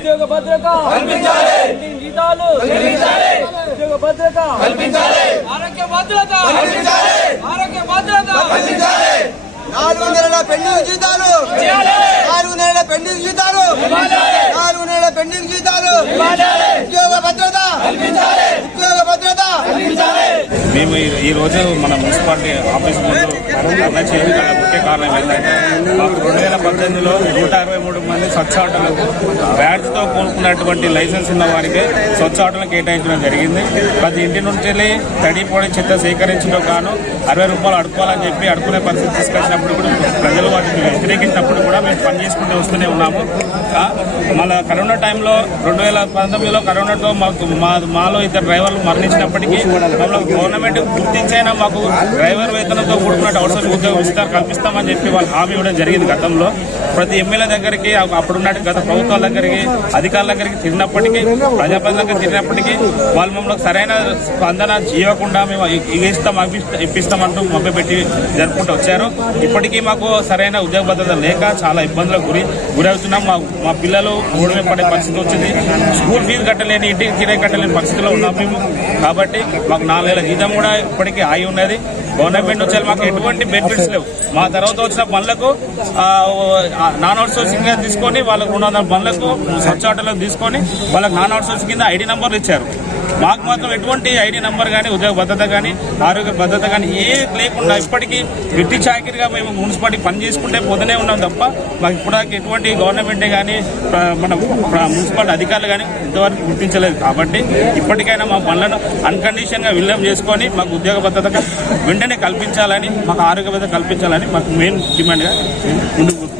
ఉద్యోగ భద్రత. కల్పించాలి. జీతాలు. చెల్లించాలి ఉద్యోగ భద్రత. కల్పించాలి. ఆరోగ్య భద్రత. కల్పించాలి. ఆరోగ్య భద్రత. కల్పించాలి. నాలుగు నెలల పెండింగ్ జీతాలు. నాలుగు నెలల పెండింగ్ జీతాలు. నాలుగు నెలల పెండింగ్ జీతాలు ఉద్యోగ భద్రత ఉద్యోగ భద్రత మేము ఈ- రోజు మన మున్సిపాలిటీ ఆఫీస్ ముందు ధర్నా చేయడం గల ముఖ్య కారణం ఏంటంటే మాకు రెండు వేల పద్దెనిమిదిలో నూట అరవై మూడు మంది స్వచ్ఛ ఆటోలకు వ్యాధితో కూడుకున్నటువంటి లైసెన్స్ ఉన్న వారికి స్వచ్ఛ ఆటోలను కేటాయించడం జరిగింది. ప్రతి ఇంటి నుంచి తడి పొడి చెత్త సేకరించడం గాను అరవై రూపాయలు అడుకోవాలని చెప్పి అడుకునే పరిస్థితి తీసుకొచ్చినప్పుడు కూడా ప్రజలు వాటిని వ్యతిరేకించినప్పుడు కూడా మేము పని చేసుకుంటూ వస్తూనే ఉన్నాము. ఆ, మళ్ళా కరోనా టైంలో రెండు వేల పంతొమ్మిదిలో కరోనాతో మాకు మా మాలో ఇద్దరు డ్రైవర్లు మరణించినప్పటికీ మమ్మల్ని గవర్నమెంట్ గుర్తించైనా మాకు డ్రైవర్ వేతనంతో కూడుకున్న అవసరం ఉద్యోగం ఇస్తారు కల్పిస్తామని చెప్పి వాళ్ళు హామీ ఇవ్వడం జరిగింది గతంలో. ప్రతి ఎమ్మెల్యే దగ్గరికి అప్పుడున్న గత ప్రభుత్వాల దగ్గరికి అధికారుల దగ్గరికి తిరిగినప్పటికీ ప్రజాప్రతినిధులకు తిరిగినప్పటికీ వాళ్ళు మమ్మల్ని సరైన స్పందన చేయకుండా మేము ఇస్తాం ఇప్పిస్తాం అంటూ ఇప్పిస్తామంటూ మభ్య పెట్టి జరుపుకుంటూ వచ్చారు. ఇప్పటికీ మాకు సరైన ఉద్యోగ భద్రత లేక చాలా ఇబ్బందులకు గురి గురవుతున్నాం. మా మా పిల్లలు ఓడిమే పడే పరిస్థితి వచ్చింది. స్కూల్ ఫీజు కట్టలేని ఇంటికి కిరాయి కట్టలేని పరిస్థితిలో ఉన్నాం మేము. కాబట్టి మాకు నాలుగేళ్ళ జీతం కూడా ఇప్పటికీ ఆగి ఉన్నది. గవర్నమెంట్ నుంచి మాకు ఎటువంటి బెనిఫిట్స్ లేవు. మా తర్వాత వచ్చిన పనులకు నాన్ అవుట్ సోర్సింగ్ తీసుకొని వాళ్ళకు రెండు వందల పనులకు స్వచ్ఛ ఆటోలకు తీసుకొని వాళ్ళకి నాన్ అవుట్ సోర్సింగ్ కింద ఐడి నంబర్లు ఇచ్చారు. మాకు మాత్రం ఎటువంటి ఐడి నంబర్ కానీ ఉద్యోగ భద్రత కానీ ఆరోగ్య భద్రత కానీ ఏ లేకుండా ఇప్పటికీ వెట్టి చాకిరిగా మేము మున్సిపాలిటీ పని చేసుకుంటే పోతూనే ఉన్నాం తప్ప మాకు ఇప్పటికీ ఎటువంటి గవర్నమెంటే కానీ మన మున్సిపాలిటీ అధికారులు కానీ ఇంతవరకు గుర్తించలేదు. కాబట్టి ఇప్పటికైనా మా పనులను అన్కండిషన్గా విలీనం చేసుకొని మాకు ఉద్యోగ భద్రత వెంటనే కల్పించాలని మాకు ఆరోగ్య భద్రత కల్పించాలని మాకు మెయిన్ డిమాండ్గా ముందుకు